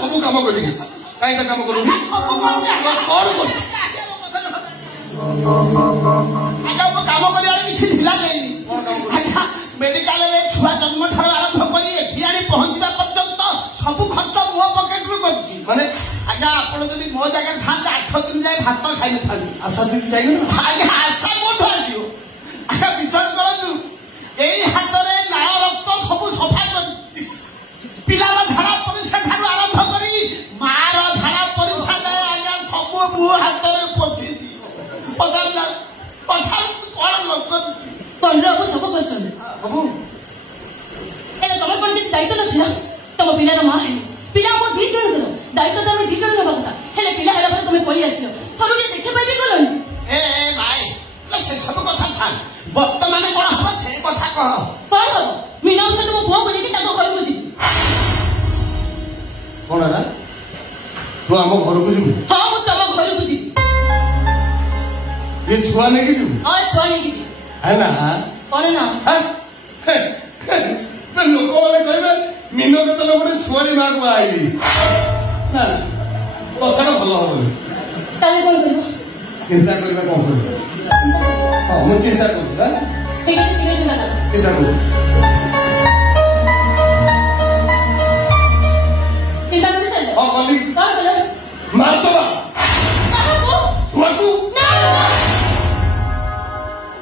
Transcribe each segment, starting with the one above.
सब काम कर कहीं काम कर काम कर किसी ढिला देनी मेडिकल छुआ जन्म ठार आरंभ कर पहुंचा पर्यंत सब खर्च मो पकेट रू कर आज्ञा आप मो जगह था 8 दिन जाए भात खाई न था आशा दिन जाए आज्ञा आशा कौन आज्ञा विचार करूँ यही हाथ में नाल रक्त सब सफा कर पिलार झाड़ा परिश्रा ठार आरंभ कर मार झाड़ा परिश्रा जाए आज्ञा सब मो हाथ में पोछि पचार पछा कौन लोक पंद्रह सब कर तुम कौन किसी दायित्व ना तुम पिलार माँ है पिला मो दी जन कर दायित्व तुम दी जन हवा कथा हेले पिला हेला पर तुम पळी आसिलो थरु जे देखि पाबी गलनी ए भाई से सब कथा छाड़ वर्तमान कोन हबो से कथा कह कोन हो मीना से तुम पुओ बोली कि ताको घर बुझी कोन है तू हम घर को जीव हां मु तम घर बुझी ये छुआ नहीं की जीव हां छुआ नहीं की जीव है ना कोन ना लोक मैंने कहबे मीनो के तले गोटे छुआरी माँ को आई ना कथा भल हम ताले कोन करबो चिंता करबे कोन करबे हां मु चिंता करू ठीक है सीधे चिंता कर चिंता करू चिंता कर चल हां बोली कौन बोला मार दो कहां को छुआ को ना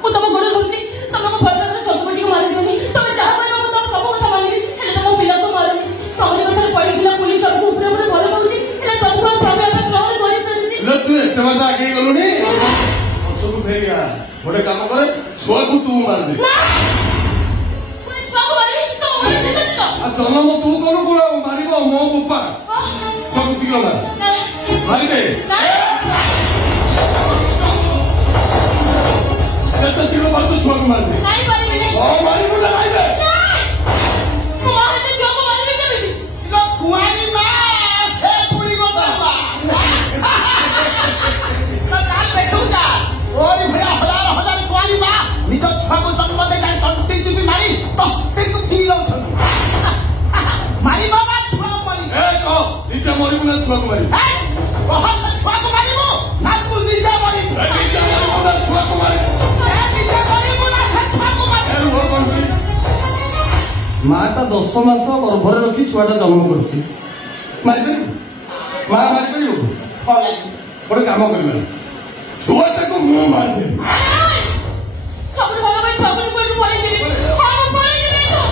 मु तम गोड़ धरती तम को भल कर सब कोटी को मार देनी तम जहां पर मु तम सब কথা मानिबी हेले तम पिला को मारनी तमने କଥା पड़िसिला पुलिस सब ऊपर ऊपर भल पहुची हेले तम को समय पर ग्रहण करि सरुची लो तू एते बात आगे गलुनी सब फेरिया गोटे काम करे छुआ को तू मार दे ना मैं सब मारनी तो मरे दे तो आ जन्म तू कोन को मारिबो मो बापा सब शीघ्र मार मारी दे तो शीघ्र मार तू छुआ को मार दे नहीं पारी नहीं ओ मारी को लगाई दे तू आहे तो जो को मारने के भी इको कुआरी मां से पूरी को बाबा तो काल बैठू जा और भया हजार हजार कुआरी मां निज छुआ को जन्म दे जाए कंटी जी भी मारी टस्टे को फील हो मारी बाबा छुआ मारी ए को निजे मरी ना छुआ को मारी बहुत से छुआ को मारी वो ना तू निजे मारी निजे मरी ना छुआ को मारी निजे मारी वो ना छुआ को मारी माटा 10 मास गर्भर रखी छुआटा जन्म कर मारे माँ मारे गोटे काम कर छुआटा को मुँह मारिदेवी सब भल भाई सब को पळी देबी हां पळी देबी तो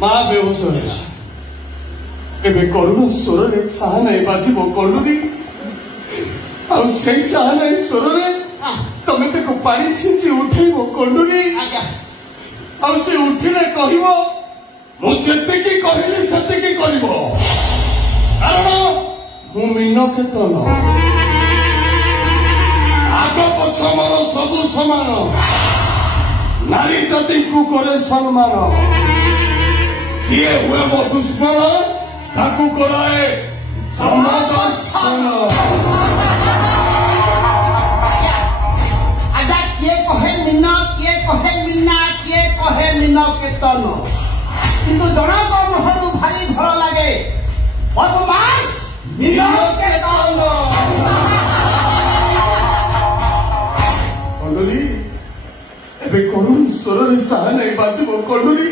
माँ बेहोश एवं करुण स्वर में साहनाई बाजिब कंडुरी साहनाई स्वर तमें ताको पानी छिंची उठेब कंडुरी से उठिले कह मुझे कहली से कारण मु मीनकेतन आग पछ मोर सबु समान नारी जाति को करे सम्मान किए हुए मो दुश्मन ताकू कराए समादर्शन आजा किए कहे मीना किए कहे मीना किए कहे मीनकेतन किंतु जनक मुहरु भारी भल लगे बदमाश मीनकेतन कंडुरी एबे करुण स्वर में साहनाई बाजिब कंडुरी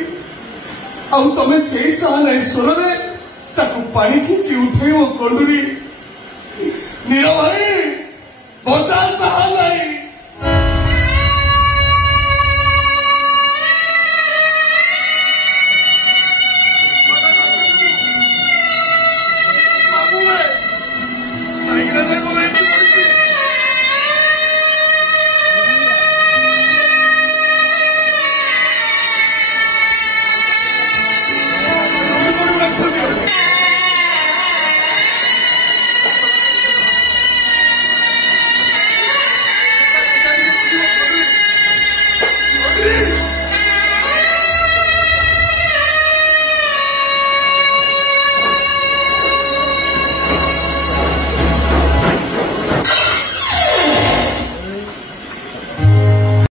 तमें से साहनाई स्वर में ताकू पानी छिंची उठेब कंडुरी नीर भाई बचा साहनाई